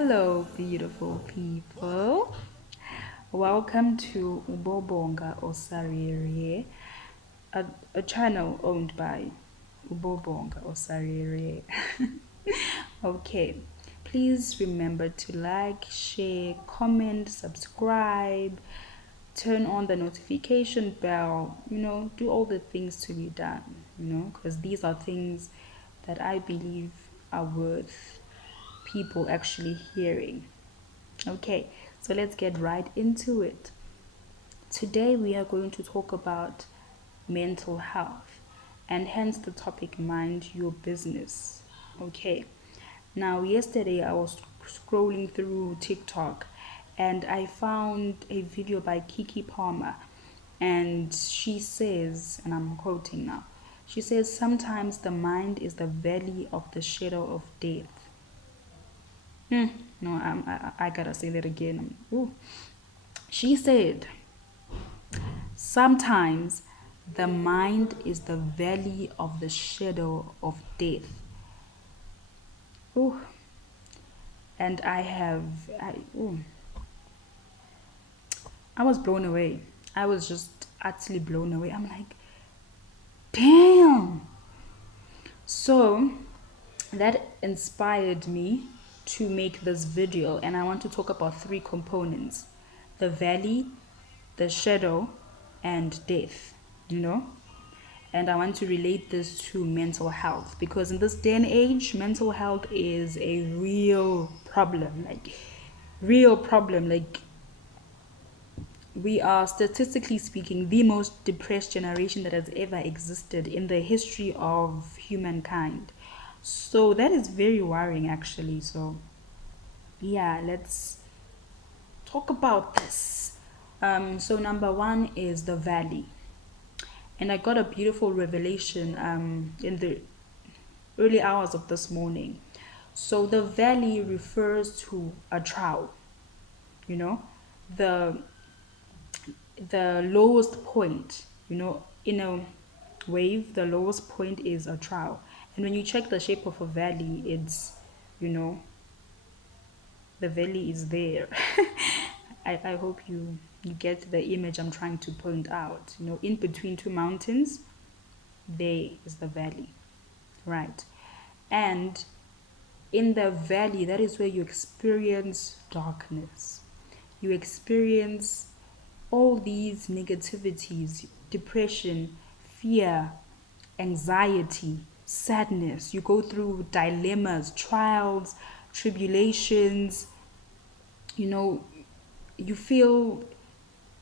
Hello, beautiful people. Welcome to Ubobonga Osariri, a channel owned by Ubobonga Osariri. Okay, please remember to like, share, comment, subscribe, turn on the notification bell, do all the things to be done, because these are things that I believe are worth people actually hearing. Okay, so let's get right into it. Today we are going to talk about mental health and hence the topic mind your business. Okay, now yesterday I was scrolling through TikTok and I found a video by Kiki Palmer, and she says, and I'm quoting now, she says, sometimes the mind is the valley of the shadow of death. No, I gotta say that again. Ooh. She said, sometimes the mind is the valley of the shadow of death. Ooh. And I was blown away. I was just utterly blown away. I'm like, damn. So that inspired me to make this video, and I want to talk about three components: the valley, the shadow, and death, and I want to relate this to mental health, because in this day and age mental health is a real problem, like we are, statistically speaking, the most depressed generation that has ever existed in the history of humankind. So that is very worrying, actually. So yeah, let's talk about this. So number one is the valley, and I got a beautiful revelation in the early hours of this morning. So the valley refers to a trough, you know, the the lowest point, in a wave, the lowest point is a trough. And when you check the shape of a valley, it's, you know, the valley is there. I hope you get the image I'm trying to point out. In between two mountains, there is the valley, right? And in the valley, that is where you experience darkness. You experience all these negativities: depression, fear, anxiety, sadness. You go through dilemmas, trials, tribulations. You feel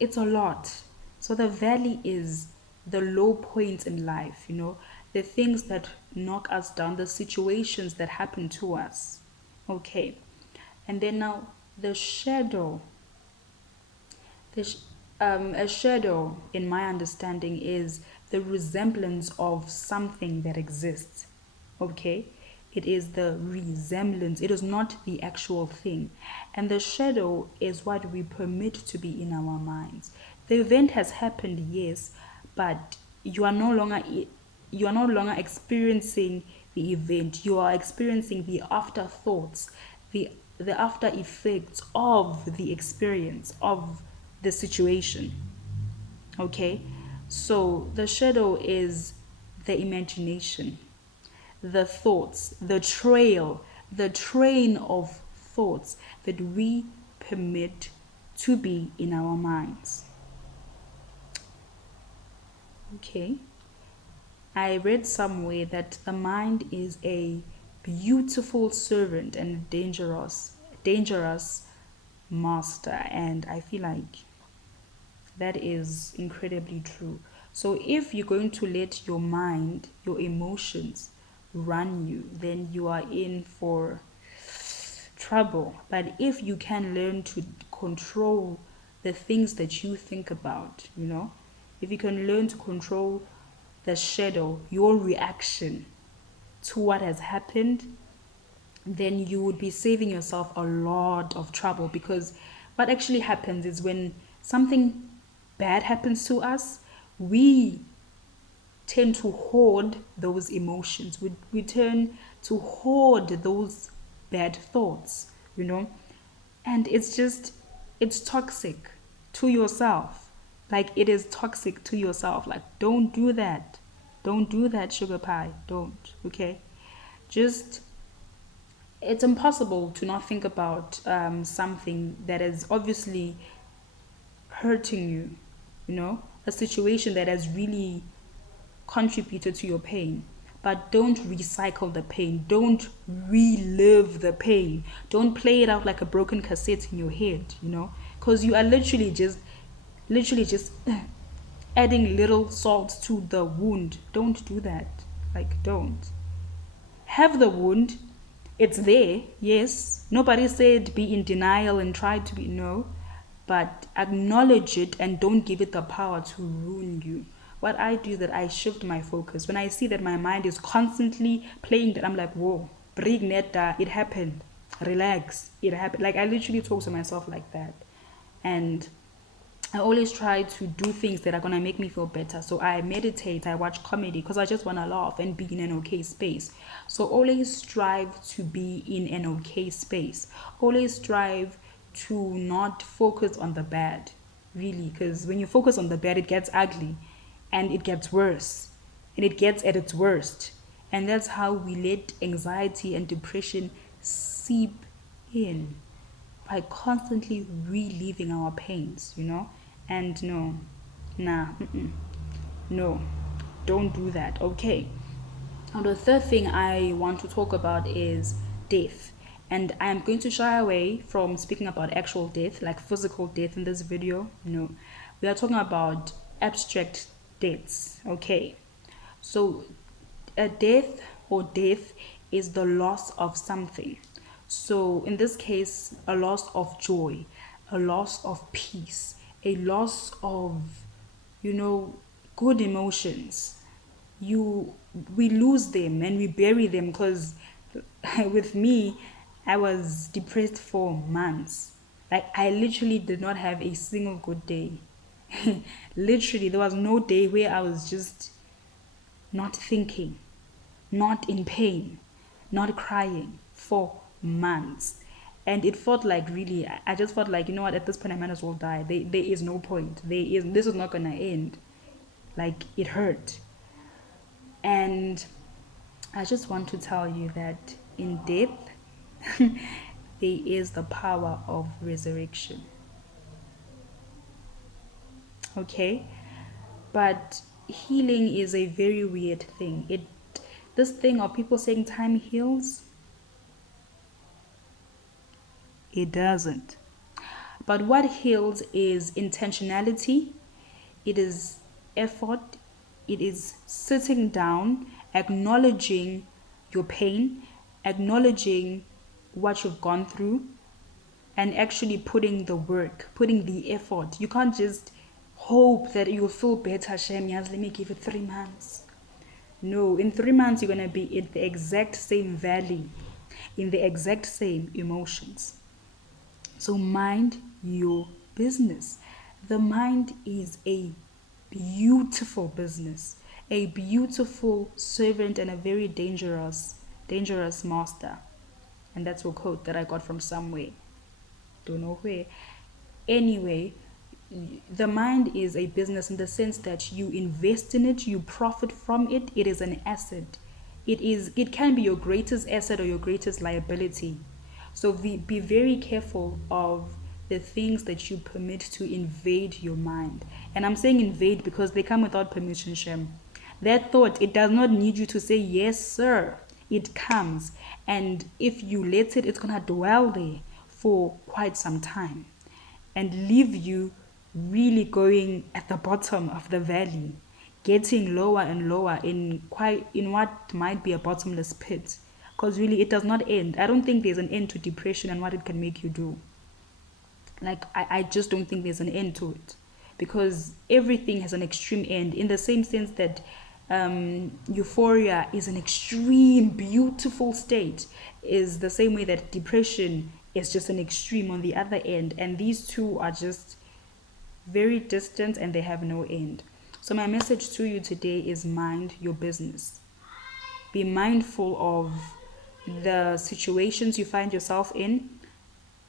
it's a lot. So the valley is the low points in life, the things that knock us down, the situations that happen to us. Okay. And then now the shadow. The sh- a shadow, in my understanding, is the resemblance of something that exists. Okay? It is the resemblance, it is not the actual thing. And the shadow is what we permit to be in our minds. The event has happened, yes, but you are no longer experiencing the event. You are experiencing the afterthoughts, the after effects of the experience of the situation. Okay? So the shadow is the imagination, the thoughts, the train of thoughts that we permit to be in our minds. Okay? I read somewhere that the mind is a beautiful servant and dangerous master, and I feel like that is incredibly true. So if you're going to let your mind, your emotions run you, then you are in for trouble. But if you can learn to control the things that you think about, if you can learn to control the shadow, your reaction to what has happened, then you would be saving yourself a lot of trouble. Because what actually happens is, when something bad happens to us, we tend to hoard those emotions. We turn to hoard those bad thoughts. you know? And it's toxic to yourself. Like, it is toxic to yourself. Like, don't do that. Don't do that, sugar pie. Don't, okay? Just, it's impossible to not think about something that is obviously hurting you, a situation that has really contributed to your pain. But don't recycle the pain. Don't relive the pain. Don't play it out like a broken cassette in your head, because you are literally just adding little salt to the wound. Don't do that. Like, don't. Have the wound. It's there, yes. Nobody said be in denial and try to be, no. But acknowledge it and don't give it the power to ruin you. What I do is that I shift my focus. When I see that my mind is constantly playing that, I'm like, whoa, bring neta, it happened. Relax, it happened. Like, I literally talk to myself like that. And I always try to do things that are going to make me feel better. So I meditate, I watch comedy because I just want to laugh and be in an okay space. So always strive to be in an okay space. Always strive to not focus on the bad, really. Because when you focus on the bad, it gets ugly and it gets worse and it gets at its worst. And that's how we let anxiety and depression seep in, by constantly reliving our pains, And no, nah, no, don't do that, okay? Now, the third thing I want to talk about is death. And I am going to shy away from speaking about actual death, like physical death in this video. No, we are talking about abstract deaths, okay? So, a death or death is the loss of something. So, in this case, a loss of joy, a loss of peace, a loss of, good emotions. We lose them and we bury them, because with me, I was depressed for months. Like, I literally did not have a single good day. Literally, there was no day where I was just not thinking, not in pain, not crying for months. And it felt like, really, I just felt like, at this point I might as well die. There is no point. This is not gonna end. Like, it hurt. And I just want to tell you that in death, there is the power of resurrection. Okay? But healing is a very weird thing. This thing of people saying time heals, it doesn't. But what heals is intentionality, it is effort, it is sitting down, acknowledging your pain, acknowledging what you've gone through, and actually putting the work, putting the effort. You can't just hope that you'll feel better, Shem, yes, let me give it 3 months. No, in 3 months, you're going to be in the exact same valley, in the exact same emotions. So mind your business. The mind is a beautiful business, a beautiful servant, and a very dangerous master. And that's a quote that I got from somewhere. Don't know where. Anyway, the mind is a business in the sense that you invest in it, you profit from it. It is an asset. It can be your greatest asset or your greatest liability. So be very careful of the things that you permit to invade your mind. And I'm saying invade because they come without permission, Shem. That thought, it does not need you to say yes, sir. It comes. And if you let it, it's going to dwell there for quite some time and leave you really going at the bottom of the valley, getting lower and lower in what might be a bottomless pit. Because really, it does not end. I don't think there's an end to depression and what it can make you do. Like, I just don't think there's an end to it. Because everything has an extreme end, in the same sense that euphoria is an extreme, beautiful state, is the same way that depression is just an extreme on the other end. And these two are just very distant and they have no end. So my message to you today is mind your business. Be mindful of the situations you find yourself in.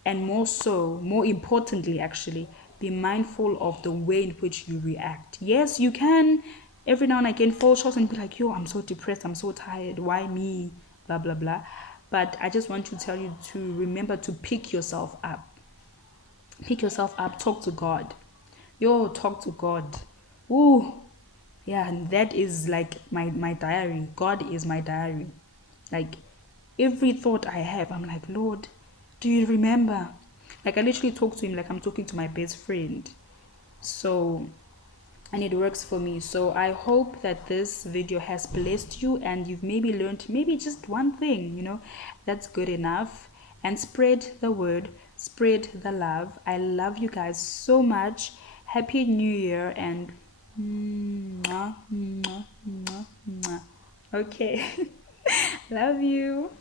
and more importantly, actually, be mindful of the way in which you react. Yes, you can every now and again fall short and be like, yo, I'm so depressed, I'm so tired, why me? Blah, blah, blah. But I just want to tell you to remember to pick yourself up. Pick yourself up, talk to God. Yo, talk to God. Ooh, yeah, and that is like my diary. God is my diary. Like every thought I have, I'm like, Lord, do you remember? Like I literally talk to him like I'm talking to my best friend. So, and it works for me. So I hope that this video has blessed you and you've maybe learned maybe just one thing, that's good enough. And spread the word, spread the love. I love you guys so much. Happy New Year and mwah, mwah, mwah, mwah. Okay. Love you.